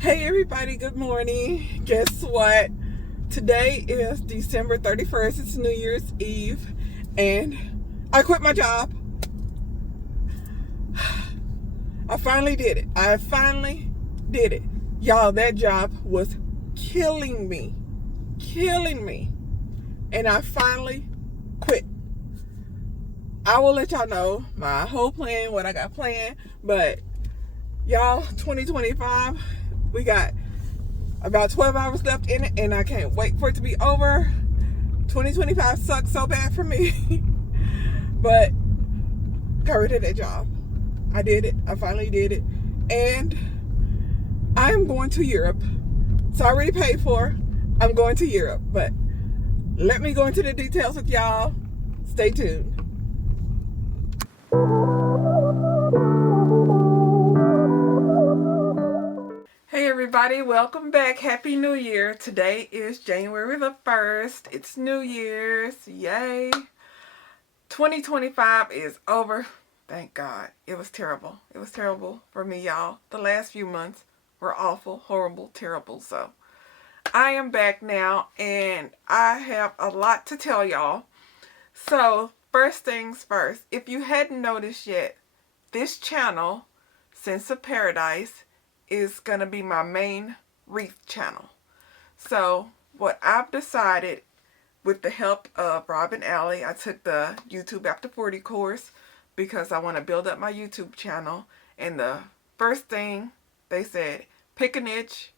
Hey everybody, good morning. Guess what? Today is December 31st. It's New Year's Eve and I quit my job. I finally did it. I finally did it. Y'all, that job was killing me. Killing me. And I finally quit. I will let y'all know my whole plan, what I got planned, but y'all, 2025, we got about 12 hours left in it, and I can't wait for it to be over. 2025 sucks so bad for me, but got rid of that job. I did it. I finally did it, and I am going to Europe. It's already paid for. I'm going to Europe, but let me go into the details with y'all. Stay tuned. Hey everybody, welcome back. Happy New Year. Today is January the 1st. It's New Year's. Yay. 2025 is over. Thank God. It was terrible. It was terrible for me, y'all. The last few months were awful, horrible, terrible. So I am back now and I have a lot to tell y'all. So first things first, if you hadn't noticed yet, this channel, Sense of Paradise, is going to be my main wreath channel. So what I've decided, with the help of Rob and Allie, I took the YouTube After 40 course because I want to build up my YouTube channel. And the first thing they said, pick a niche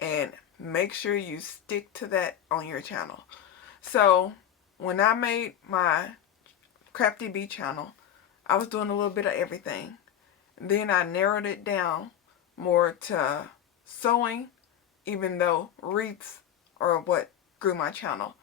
and make sure you stick to that on your channel. So when I made my Crafty Bee channel, I was doing a little bit of everything. Then I narrowed it down more to sewing, even though wreaths are what grew my channel.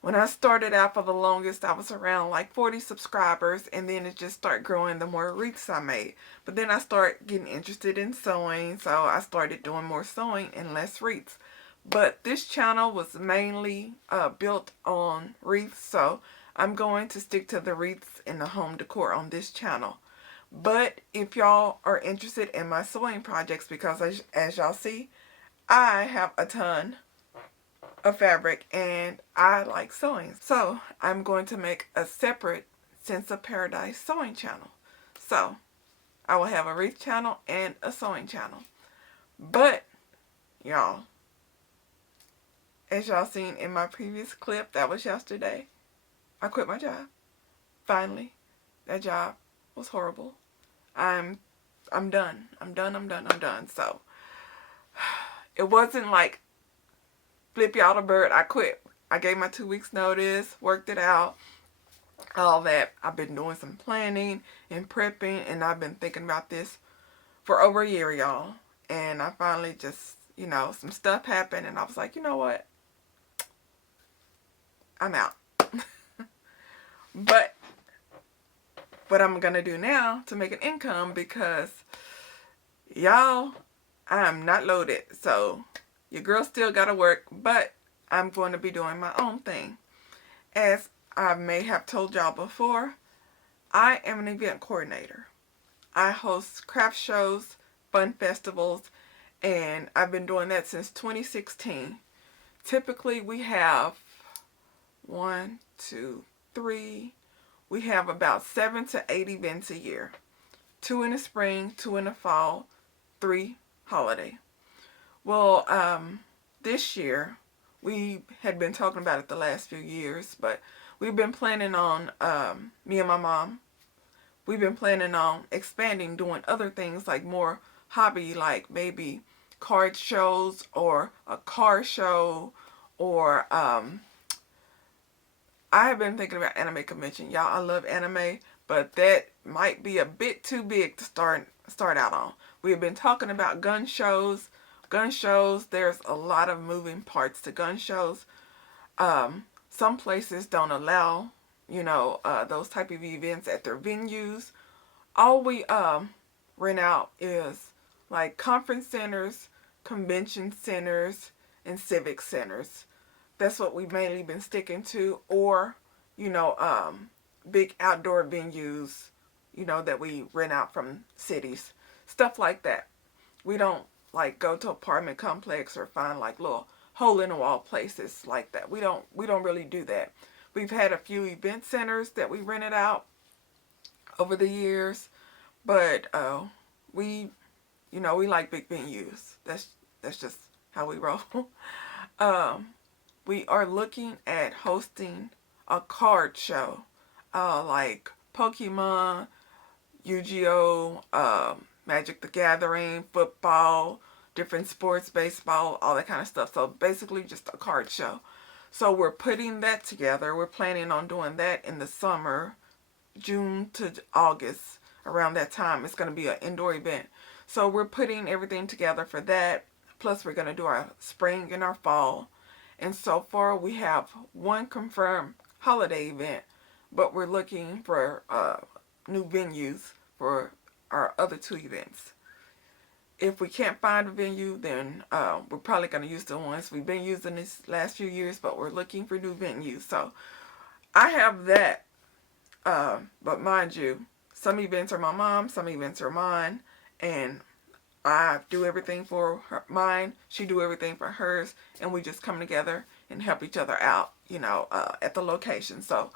When I started out, for the longest, I was around like 40 subscribers, and then it just started growing the more wreaths I made. But then I started getting interested in sewing, so I started doing more sewing and less wreaths. But this channel was mainly built on wreaths, so I'm going to stick to the wreaths and the home decor on this channel. But if y'all are interested in my sewing projects, because as y'all see, I have a ton of fabric and I like sewing. So I'm going to make a separate Sense of Paradise sewing channel. So I will have a wreath channel and a sewing channel. But y'all, as y'all seen in my previous clip, that was yesterday, I quit my job. Finally, that job was horrible. I'm done. I'm done. So it wasn't like flip y'all the bird. I quit. I gave my 2 weeks notice, worked it out, all that. I've been doing some planning and prepping, and I've been thinking about this for over a year, y'all. And I finally just, some stuff happened, and I was like, you know what? I'm out. But what I'm going to do now to make an income, because y'all, I'm not loaded. So your girl still got to work, but I'm going to be doing my own thing. As I may have told y'all before, I am an event coordinator. I host craft shows, fun festivals, and I've been doing that since 2016. Typically, we have 1, 2, 3, we have about 7 to 8 events a year. 2 in the spring, 2 in the fall, 3 holiday. Well, this year, we had been talking about it the last few years, but we've been planning on, me and my mom, we've been planning on expanding, doing other things like more hobby, like maybe card shows or a car show, or I have been thinking about anime convention. Y'all, I love anime, but that might be a bit too big to start out on. We have been talking about gun shows. Gun shows, there's a lot of moving parts to gun shows. Some places don't allow, those type of events at their venues. All we rent out is like conference centers, convention centers, and civic centers. That's what we've mainly been sticking to, or, big outdoor venues, that we rent out from cities. Stuff like that. We don't like go to apartment complex or find like little hole in the wall places like that. We don't really do that. We've had a few event centers that we rented out over the years, but we we like big venues. That's just how we roll. um, we are looking at hosting a card show, like Pokemon, Yu-Gi-Oh, Magic the Gathering, football, different sports, baseball, all that kind of stuff. So basically just a card show. So we're putting that together. We're planning on doing that in the summer, June to August, around that time. It's going to be an indoor event. So we're putting everything together for that. Plus we're going to do our spring and our fall. And so far we have one confirmed holiday event, but we're looking for new venues for our other two events. If we can't find a venue, then we're probably going to use the ones we've been using this last few years, but we're looking for new venues. So I have that. But mind you, some events are my mom, some events are mine, and I do everything for mine, she do everything for hers, and we just come together and help each other out, at the location. So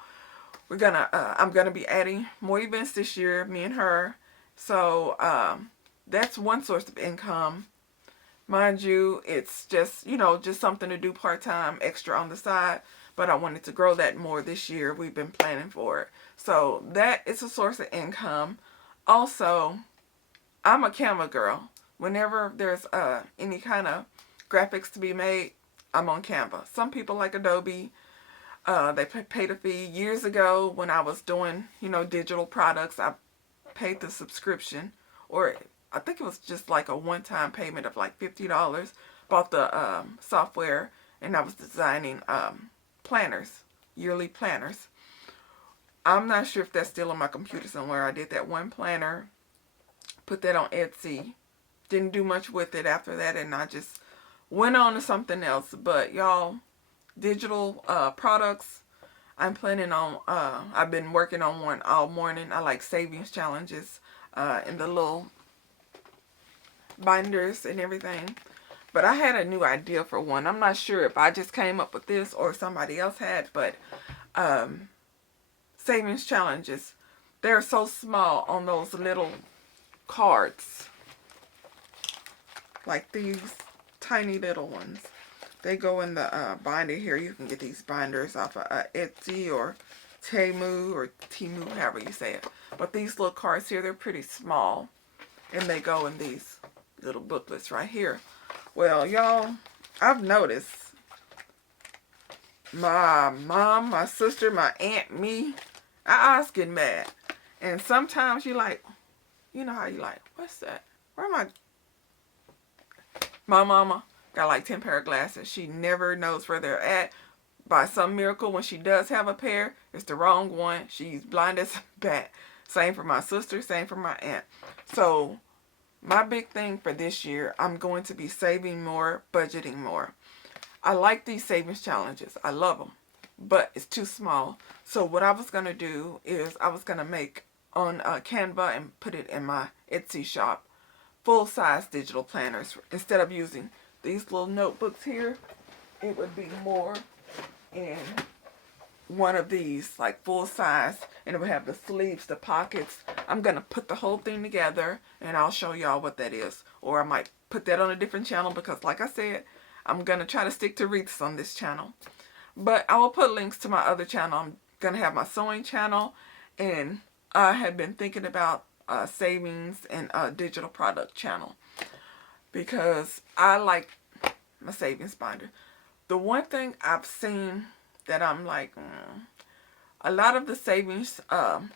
I'm gonna be adding more events this year, me and her. So that's one source of income. Mind you, it's just just something to do part-time, extra on the side. But I wanted to grow that more this year. We've been planning for it. So that is a source of income. Also, I'm a Canva girl. Whenever there's any kind of graphics to be made, I'm on Canva. Some people like Adobe. They paid a fee. Years ago when I was doing, digital products, I paid the subscription. Or I think it was just like a one-time payment of like $50. Bought the software, and I was designing planners, yearly planners. I'm not sure if that's still on my computer somewhere. I did that one planner, put that on Etsy. Didn't do much with it after that, and I just went on to something else. But y'all, digital products, I'm planning on, I've been working on one all morning. I like savings challenges in the little binders and everything. But I had a new idea for one. I'm not sure if I just came up with this or somebody else had, but savings challenges, they're so small on those little cards. Like these tiny little ones. They go in the binder here. You can get these binders off of Etsy or Temu, however you say it. But these little cards here, they're pretty small. And they go in these little booklets right here. Well, y'all, I've noticed my mom, my sister, my aunt, me, our eyes get mad. And sometimes you like, you know how you like, what's that? Where am I? My mama got like 10 pair of glasses. She never knows where they're at. By some miracle, when she does have a pair, it's the wrong one. She's blind as a bat. Same for my sister, same for my aunt. So my big thing for this year, I'm going to be saving more, budgeting more. I like these savings challenges. I love them. But it's too small. So what I was going to do is I was going to make on Canva and put it in my Etsy shop full-size digital planners. Instead of using these little notebooks here, it would be more in one of these, like full-size, and it would have the sleeves, the pockets. I'm going to put the whole thing together, and I'll show y'all what that is. Or I might put that on a different channel because, like I said, I'm going to try to stick to wreaths on this channel. But I will put links to my other channel. I'm going to have my sewing channel, and I have been thinking about savings and digital product channel because I like my savings binder. The one thing I've seen that I'm like, a lot of the savings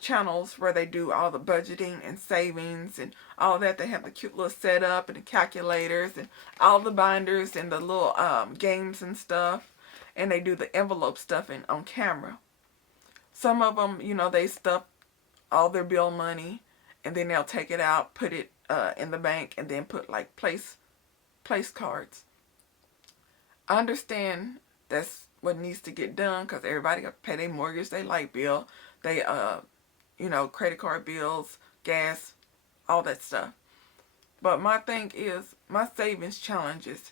channels where they do all the budgeting and savings and all that, they have the cute little setup and the calculators and all the binders and the little games and stuff, and they do the envelope stuffing on camera. Some of them, they stuff all their bill money, and then they'll take it out, put it in the bank, and then put like place cards. I understand that's what needs to get done because everybody got to pay their mortgage, their light bill, they credit card bills, gas, all that stuff. But my thing is, my savings challenges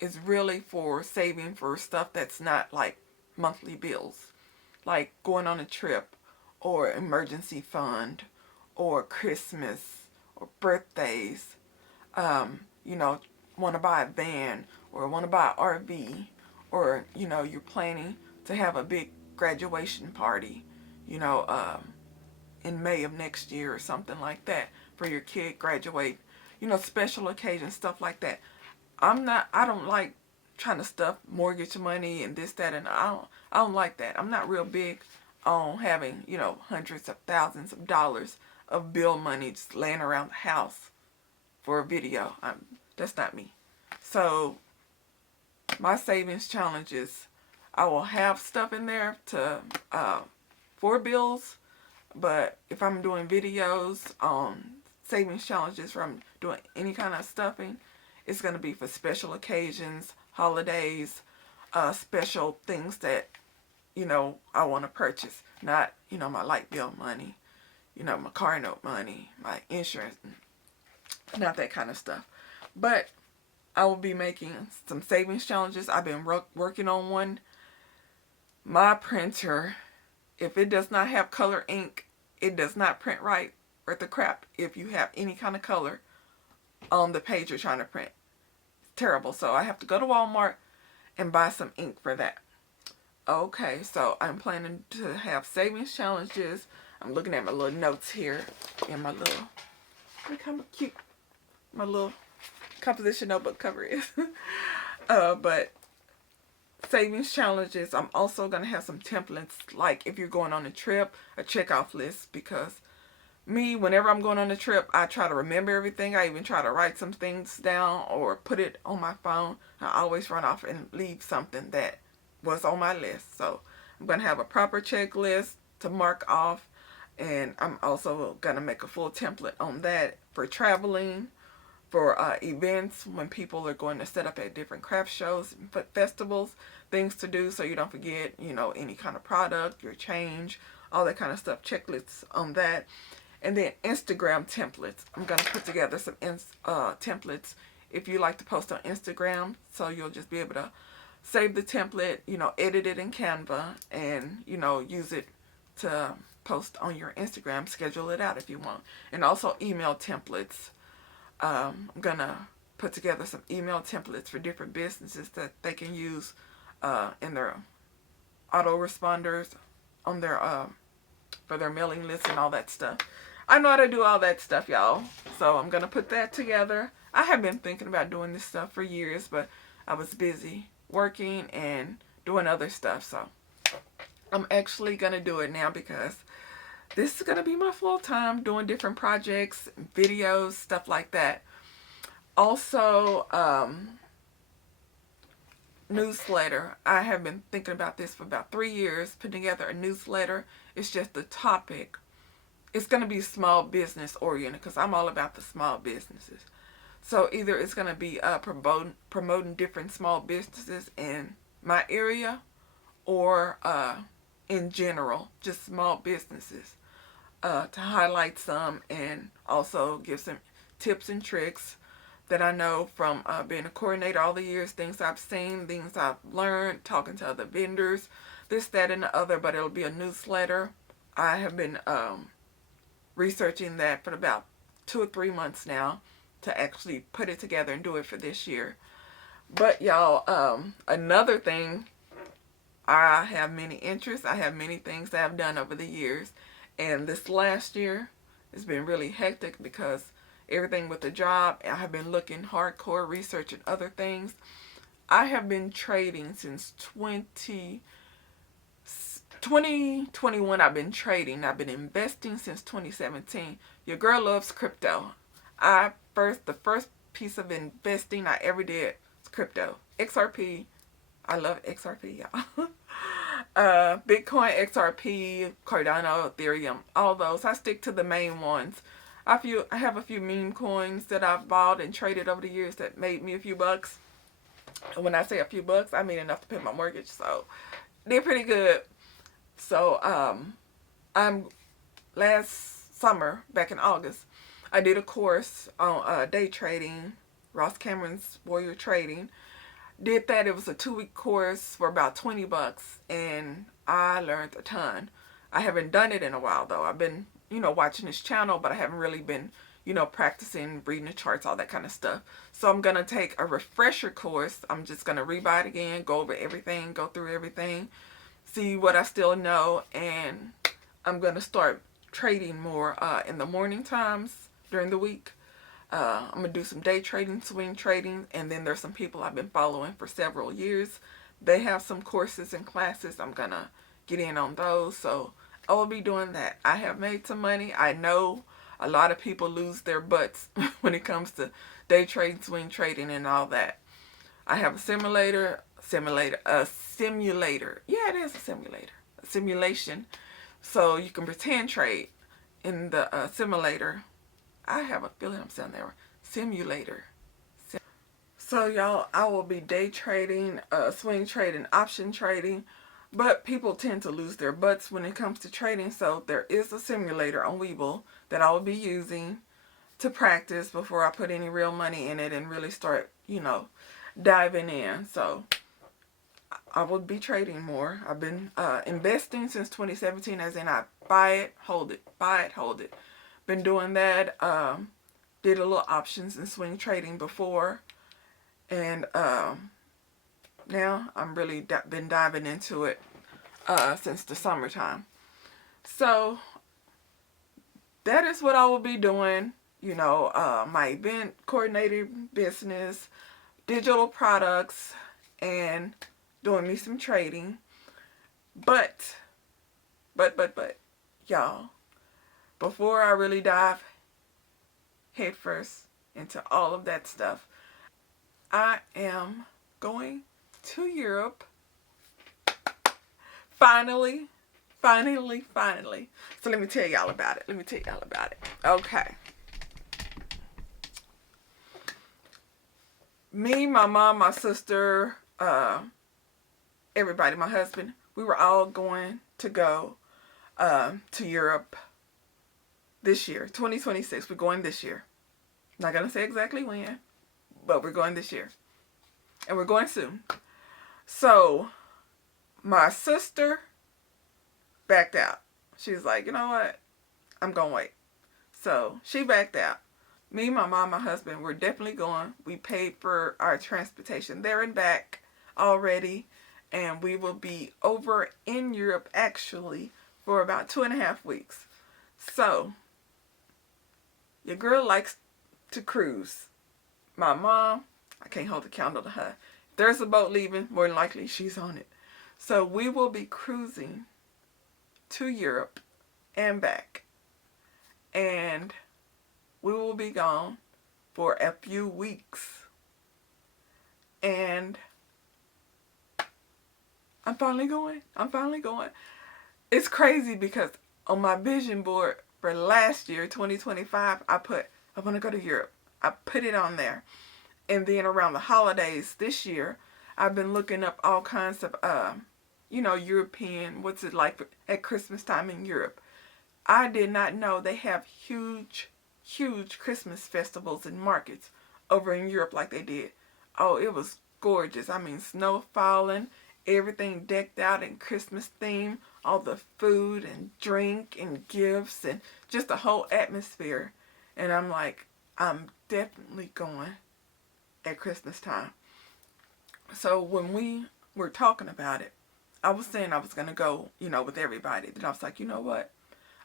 is really for saving for stuff that's not like monthly bills, like going on a trip or emergency fund or Christmas or birthdays. You know, want to buy a van or want to buy an RV, or you know, you're planning to have a big graduation party, you know, in May of next year or something like that for your kid graduate, you know, special occasions, stuff like that. I don't like trying to stuff mortgage money and this, that, and I don't like that. I'm not real big on having, you know, hundreds of thousands of dollars of bill money just laying around the house for a video. That's not me. So my savings challenges, I will have stuff in there to for bills, but if I'm doing videos on savings challenges from doing any kind of stuffing, it's going to be for special occasions, holidays, special things that, you know, I want to purchase. Not, you know, my light bill money, you know, my car note money, my insurance, not that kind of stuff. But I will be making some savings challenges. I've been working on one. My printer, if it does not have color ink, it does not print right, or the crap if you have any kind of color on the page you're trying to print. It's terrible. So I have to go to Walmart and buy some ink for that. Okay, so I'm planning to have savings challenges. I'm looking at my little notes here in my little, look how cute my little composition notebook cover is. But savings challenges, I'm also going to have some templates, like if you're going on a trip, a checkoff list, because me, whenever I'm going on a trip, I try to remember everything. I even try to write some things down or put it on my phone. I always run off and leave something that was on my list. So I'm going to have a proper checklist to mark off, and I'm also going to make a full template on that for traveling, for events when people are going to set up at different craft shows, festivals, things to do so you don't forget, you know, any kind of product, your change, all that kind of stuff, checklists on that. And then Instagram templates. I'm going to put together some templates if you like to post on Instagram, so you'll just be able to save the template, you know, edit it in Canva, and, you know, use it to post on your Instagram, schedule it out if you want. And also email templates. I'm going to put together some email templates for different businesses that they can use in their autoresponders on their for their mailing list and all that stuff. I know how to do all that stuff, y'all. So I'm going to put that together. I have been thinking about doing this stuff for years, but I was busy working and doing other stuff. So I'm actually going to do it now because this is going to be my full time, doing different projects, videos, stuff like that. Also, newsletter. I have been thinking about this for about 3 years, putting together a newsletter. It's just the topic. It's going to be small business oriented because I'm all about the small businesses. So either it's going to be promoting different small businesses in my area, or in general, just small businesses, to highlight some and also give some tips and tricks that I know from being a coordinator all the years, things I've seen, things I've learned, talking to other vendors, this, that, and the other. But it'll be a newsletter. I have been researching that for about 2 or 3 months now to actually put it together and do it for this year. But y'all, another thing, I have many interests. I have many things that I've done over the years. And this last year has been really hectic because everything with the job, I have been looking hardcore, researching other things. I have been trading since 2021. I've been trading. I've been investing since 2017. Your girl loves crypto. The first piece of investing I ever did was crypto. XRP. I love XRP, y'all. Bitcoin, XRP, Cardano, Ethereum, all those. I stick to the main ones. I have a few meme coins that I've bought and traded over the years that made me a few bucks. And when I say a few bucks, I mean enough to pay my mortgage. So they're pretty good. So last summer, back in August, I did a course on day trading, Ross Cameron's Warrior Trading. Did that. It was a 2-week course for about 20 bucks, and I learned a ton. I haven't done it in a while though. I've been, watching this channel, but I haven't really been, practicing, reading the charts, all that kind of stuff. So I'm going to take a refresher course. I'm just going to rebuy it again, go over everything, go through everything, see what I still know, and I'm going to start trading more in the morning times during the week. I'm going to do some day trading, swing trading, and then there's some people I've been following for several years. They have some courses and classes. I'm going to get in on those, so I will be doing that. I have made some money. I know a lot of people lose their butts when it comes to day trading, swing trading, and all that. I have a simulator. Yeah, it is a simulator. A simulation. So you can pretend trade in the simulator. I have a feeling I'm saying there. Simulator. So y'all, I will be day trading, swing trading, option trading. But people tend to lose their butts when it comes to trading. So there is a simulator on Webull that I will be using to practice before I put any real money in it and really start, diving in. So I will be trading more. I've been investing since 2017, as in I buy it, hold it, buy it, hold it. Been doing that. Did a little options and swing trading before. And now I'm really been diving into it since the summertime. So that is what I will be doing. My event coordinating business, digital products, and doing me some trading. But, y'all, before I really dive headfirst into all of that stuff, I am going to Europe. Finally. So let me tell y'all about it. Okay. Me, my mom, my sister, everybody, my husband, we were all going to go to Europe this year, 2026. We're going this year. Not going to say exactly when, but we're going this year. And we're going soon. So, my sister backed out. She was like, you know what? I'm going to wait. So, she backed out. Me, my mom, my husband, we're definitely going. We paid for our transportation there and back already. And we will be over in Europe, actually, for about 2.5 weeks. So, your girl likes to cruise. My mom, I can't hold a candle to her. If there's a boat leaving, more than likely she's on it. So we will be cruising to Europe and back. And we will be gone for a few weeks. And I'm finally going. It's crazy because on my vision board for last year, 2025, I put, I want to go to Europe. I put it on there. And then around the holidays this year, I've been looking up all kinds of, European, what's it like at Christmas time in Europe. I did not know they have huge Christmas festivals and markets over in Europe like they did. Oh, it was gorgeous. I mean, snow falling, everything decked out in Christmas theme, all the food and drink and gifts and just the whole atmosphere. And I'm like, I'm definitely going at Christmas time. So when we were talking about it, I was saying I was going to go, with everybody. Then I was like, you know what?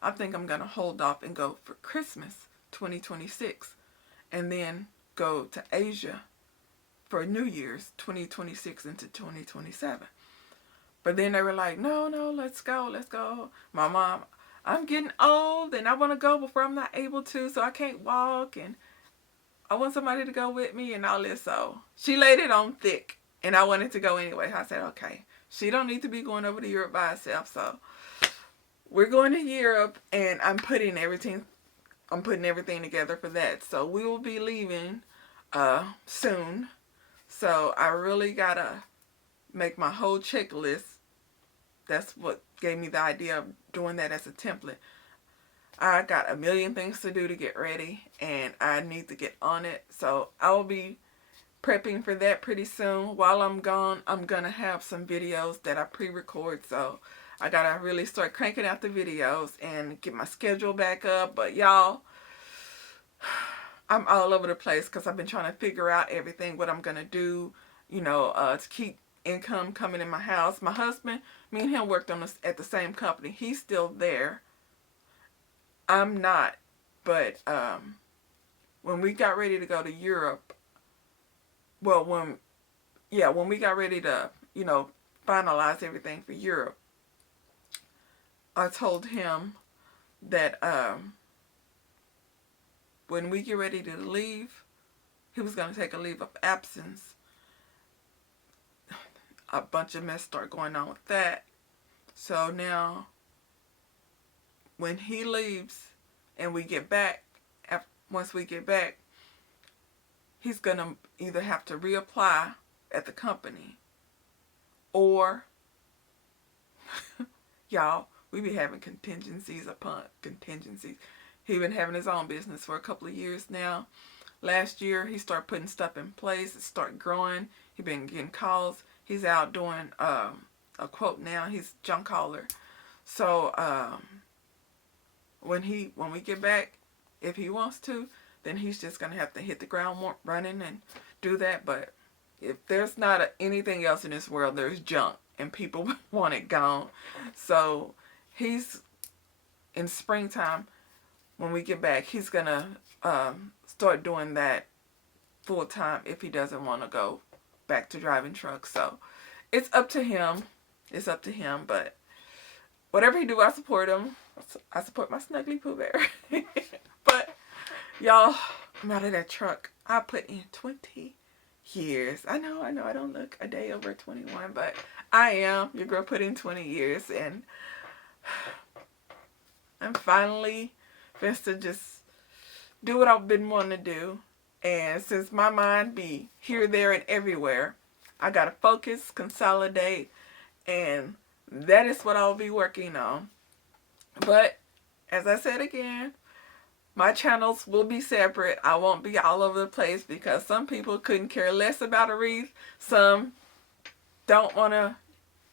I think I'm going to hold off and go for Christmas 2026 and then go to Asia for New Year's 2026 into 2027. But then they were like, no, let's go. My mom, I'm getting old and I want to go before I'm not able to, so I can't walk and I want somebody to go with me and all this. So she laid it on thick and I wanted to go anyway. I said, okay, she don't need to be going over to Europe by herself. So we're going to Europe and I'm putting everything together for that. So we will be leaving soon. So I really gotta make my whole checklist. That's what gave me the idea of doing that as a template. I got a million things to do to get ready, and I need to get on it. So I will be prepping for that pretty soon. While I'm gone, I'm gonna have some videos that I pre-record, so I gotta really start cranking out the videos and get my schedule back up. But y'all, I'm all over the place because I've been trying to figure out everything, what I'm gonna do, to keep income coming in my house. My husband, me and him worked on this at the same company. He's still there. I'm not. But when we got ready to go to Europe, well, when we got ready to, finalize everything for Europe, I told him that when we get ready to leave, he was going to take a leave of absence. A bunch of mess started going on with that. So now, when he leaves and we get back, once we get back, he's going to either have to reapply at the company or, y'all, we be having contingencies upon contingencies. He's been having his own business for a couple of years now. Last year, he started putting stuff in place. It started growing. He been getting calls. He's out doing a quote now. He's junk caller. So when we get back, if he wants to, then he's just gonna have to hit the ground running and do that. But if there's not anything else in this world, there's junk, and people want it gone. So he's in springtime. When we get back, he's gonna start doing that full time if he doesn't want to go back to driving trucks. So it's up to him. It's up to him. But whatever he do, I support him. I support my snuggly Pooh Bear. But y'all, I'm out of that truck. I put in 20 years. I know. I don't look a day over 21, but I am. Your girl put in 20 years, and I'm finally to just do what I've been wanting to do. And since my mind be here, there, and everywhere, I gotta focus, consolidate, and that is what I'll be working on. But as I said again, my channels will be separate. I won't be all over the place because some people couldn't care less about a wreath. Some don't want to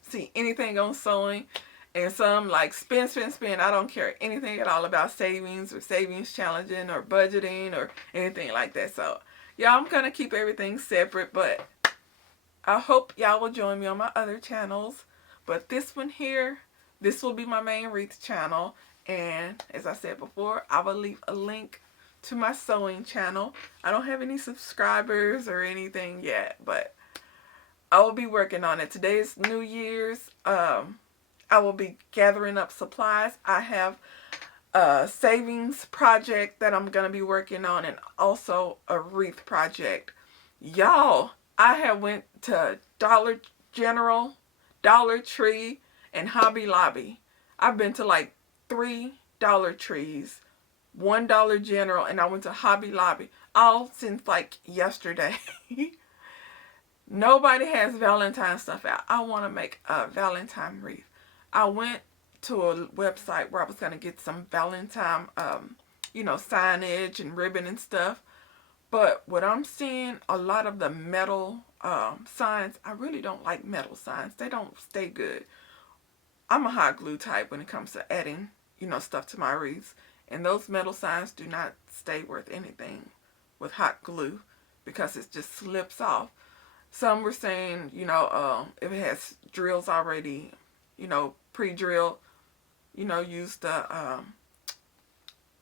see anything on sewing. And some like spend. I don't care anything at all about savings or savings challenging or budgeting or anything like that. So, y'all, I'm going to keep everything separate. But I hope y'all will join me on my other channels. But this one here, this will be my main wreath channel. And as I said before, I will leave a link to my sewing channel. I don't have any subscribers or anything yet, but I will be working on it. Today is New Year's. I will be gathering up supplies. I have a savings project that I'm going to be working on, and also a wreath project. Y'all, I have went to Dollar General, Dollar Tree, and Hobby Lobby. I've been to like 3 Dollar Trees, 1 Dollar General, and I went to Hobby Lobby, all since like yesterday. Nobody has Valentine stuff out. I want to make a Valentine wreath. I went to a website where I was going to get some Valentine, signage and ribbon and stuff. But what I'm seeing, a lot of the metal signs, I really don't like metal signs. They don't stay good. I'm a hot glue type when it comes to adding, stuff to my wreaths. And those metal signs do not stay worth anything with hot glue because it just slips off. Some were saying, if it has drills already, pre-drilled, use the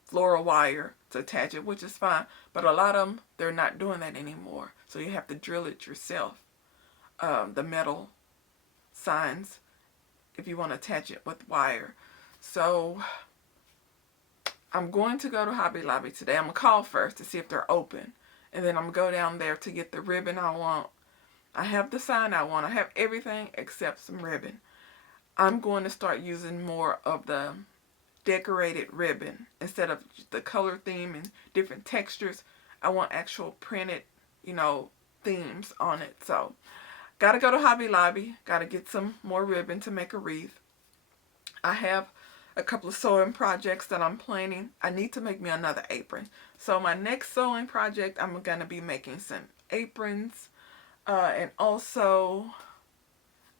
floral wire to attach it, which is fine. But a lot of them, they're not doing that anymore. So you have to drill it yourself, the metal signs, if you want to attach it with wire. So I'm going to go to Hobby Lobby today. I'm going to call first to see if they're open. And then I'm going to go down there to get the ribbon I want. I have the sign I want. I have everything except some ribbon. I'm going to start using more of the decorated ribbon instead of the color theme and different textures. I want actual printed, themes on it. So, got to go to Hobby Lobby. Got to get some more ribbon to make a wreath. I have a couple of sewing projects that I'm planning. I need to make me another apron. So my next sewing project, I'm going to be making some aprons. And also,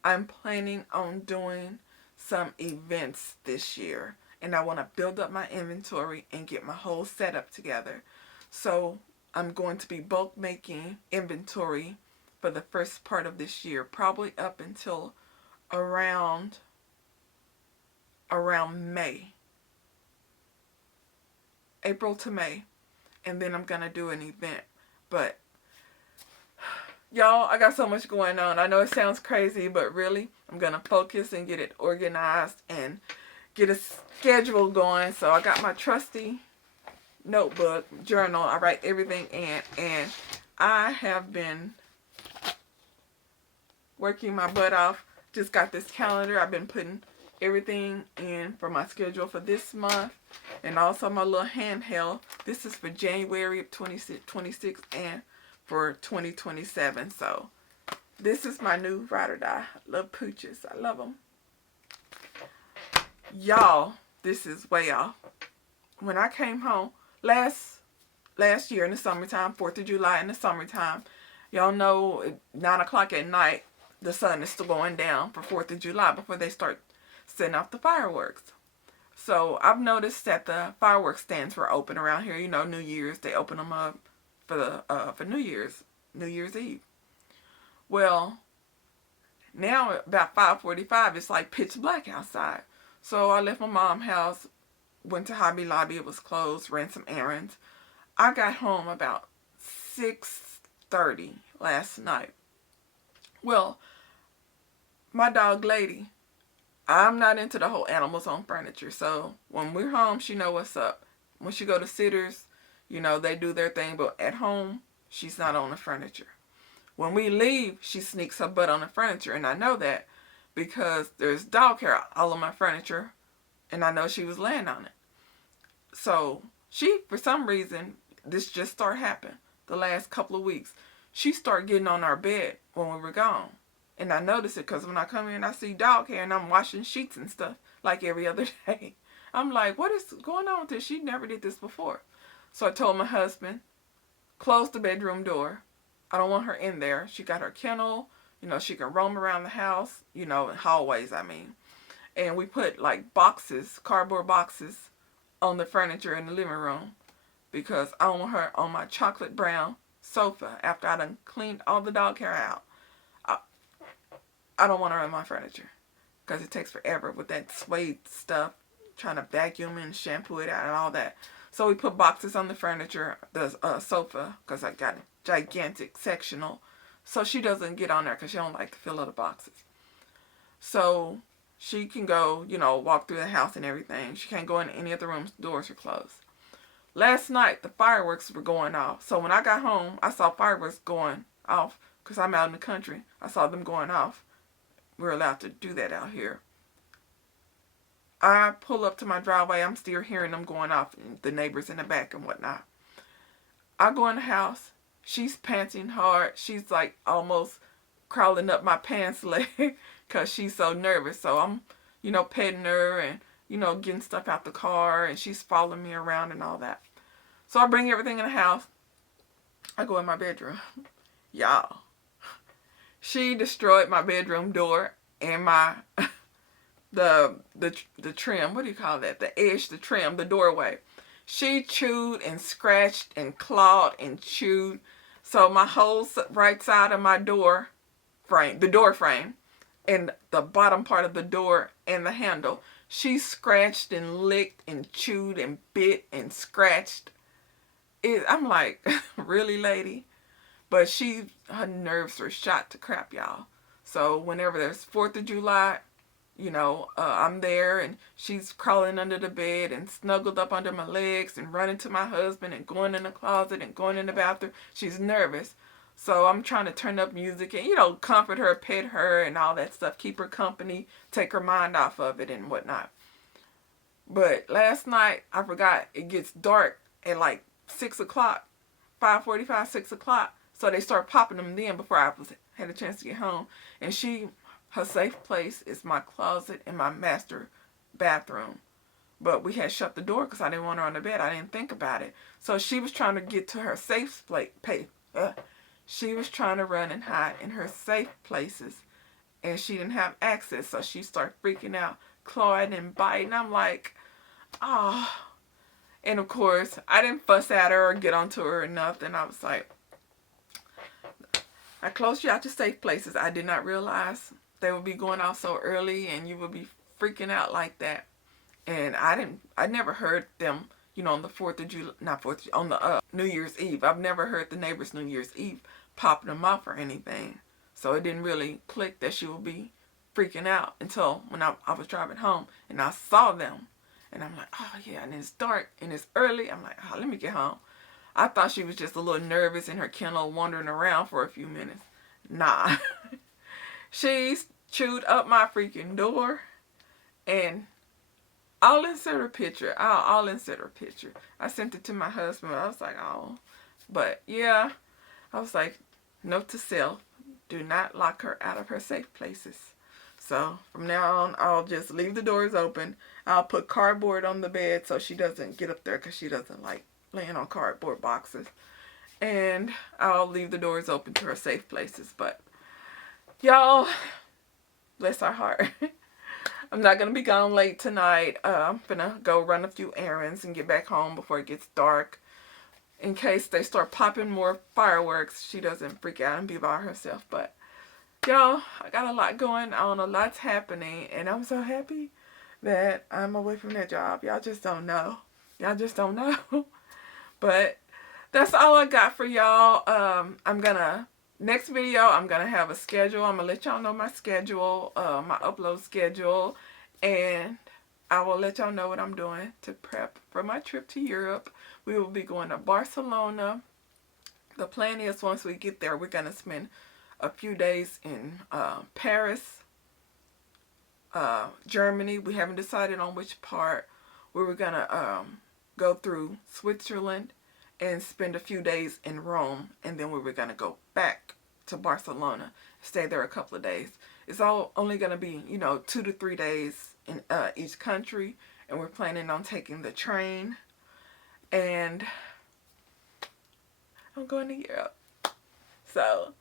I'm planning on doing some events this year. And I want to build up my inventory and get my whole setup together. So I'm going to be bulk making inventory for the first part of this year, probably up until around May. April to May. And then I'm going to do an event. But y'all, I got so much going on. I know it sounds crazy, but really, I'm going to focus and get it organized and get a schedule going. So I got my trusty notebook, journal. I write everything in. And I have been working my butt off. Just got this calendar. I've been putting everything in for my schedule for this month. And also my little handheld. This is for January of 2026 and for 2027. So this is my new ride or die. I love pooches. I love them. Y'all, this is way off. When I came home last year in the summertime, 4th of July in the summertime, y'all know at 9 o'clock at night, the sun is still going down for 4th of July before they start setting off the fireworks. So I've noticed that the fireworks stands were open around here. You know, New Year's, they open them up for New Year's Eve. Well, now about 5:45, it's like pitch black outside. So I left my mom's house, went to Hobby Lobby. It was closed. Ran some errands. I got home about 6:30 last night. Well, my dog Lady, I'm not into the whole animals on furniture. So when we're home, she know what's up. When she go to sitters, you know, they do their thing. But at home, she's not on the furniture. When we leave, she sneaks her butt on the furniture. And I know that because there's dog hair all on my furniture. And I know she was laying on it. So she, for some reason, this just started happening the last couple of weeks. She started getting on our bed when we were gone. And I noticed it because when I come in, I see dog hair and I'm washing sheets and stuff like every other day. I'm like, what is going on with this? She never did this before. So I told my husband, close the bedroom door. I don't want her in there. She got her kennel. You know, she can roam around the house, you know, in hallways, I mean. And we put like boxes, cardboard boxes on the furniture in the living room because I don't want her on my chocolate brown sofa after I done cleaned all the dog hair out. I don't want her on my furniture because it takes forever with that suede stuff, trying to vacuum and shampoo it out and all that. So we put boxes on the furniture, the sofa, because I got a gigantic sectional. So she doesn't get on there because she don't like the feel of the boxes. So she can go, you know, walk through the house and everything. She can't go in any of the rooms, doors are closed. Last night, the fireworks were going off. So when I got home, I saw fireworks going off because I'm out in the country. I saw them going off. We're allowed to do that out here. I pull up to my driveway. I'm still hearing them going off, the neighbors in the back and whatnot. I go in the house. She's panting hard. She's like almost crawling up my pants leg because she's so nervous. So I'm, you know, petting her and, you know, getting stuff out the car. And she's following me around and all that. So I bring everything in the house. I go in my bedroom. Y'all. She destroyed my bedroom door and my the trim. What do you call that? The edge, the trim, the doorway. She chewed and scratched and clawed and chewed. So my whole right side of my door frame, the door frame, and the bottom part of the door and the handle, she scratched and licked and chewed and bit and scratched. I'm like, really, lady? But her nerves were shot to crap, y'all. So whenever there's 4th of July, you know, I'm there and she's crawling under the bed and snuggled up under my legs and running to my husband and going in the closet and going in the bathroom. She's nervous. So I'm trying to turn up music and, you know, comfort her, pet her and all that stuff. Keep her company, take her mind off of it and whatnot. But last night, I forgot it gets dark at like 6 o'clock, 5:45, 6 o'clock. So they start popping them then before I had a chance to get home. And her safe place is my closet and my master bathroom. but we had shut the door because I didn't want her on the bed. I didn't think about it. So she was trying to get to her safe place. She was trying to run and hide in her safe places, and she didn't have access. So she started freaking out, clawing and biting. I'm like, oh. And of course, I didn't fuss at her or get onto her or nothing. I was like, I closed you out to safe places. I did not realize they would be going out so early and you would be freaking out like that. And I never heard them, on the 4th of July, not 4th, on the New Year's Eve. I've never heard the neighbors New Year's Eve popping them off or anything. So it didn't really click that she would be freaking out until when I was driving home and I saw them. And I'm like, oh yeah, and it's dark and it's early. I'm like, oh, let me get home. I thought she was just a little nervous in her kennel wandering around for a few minutes. Nah. She chewed up my freaking door, and I'll insert a picture. I'll insert a picture. I sent it to my husband. I was like, oh. But yeah, I was like, note to self, do not lock her out of her safe places. So from now on, I'll just leave the doors open. I'll put cardboard on the bed so she doesn't get up there because she doesn't like laying on cardboard boxes. And I'll leave the doors open to her safe places. But y'all, bless our heart. I'm not going to be gone late tonight. I'm going to go run a few errands and get back home before it gets dark. In case they start popping more fireworks, she doesn't freak out and be by herself. But y'all, I got a lot going on. A lot's happening. And I'm so happy that I'm away from that job. Y'all just don't know. Y'all just don't know. But that's all I got for y'all. Next video, I'm going to have a schedule. I'm going to let y'all know my schedule, my upload schedule. And I will let y'all know what I'm doing to prep for my trip to Europe. We will be going to Barcelona. The plan is once we get there, we're going to spend a few days in Paris, Germany. We haven't decided on which part. We were going to go through Switzerland and spend a few days in Rome, and then we were going to go back to Barcelona, stay there a couple of days. It's all only going to be, 2 to 3 days in each country, and we're planning on taking the train, and I'm going to Europe. So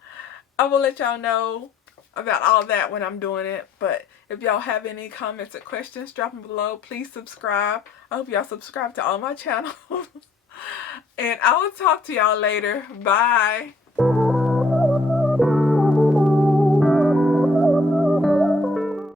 I will let y'all know about all that when I'm doing it. But if y'all have any comments or questions, drop them below. Please subscribe. I hope y'all subscribe to all my channels. And I will talk to y'all later. Bye.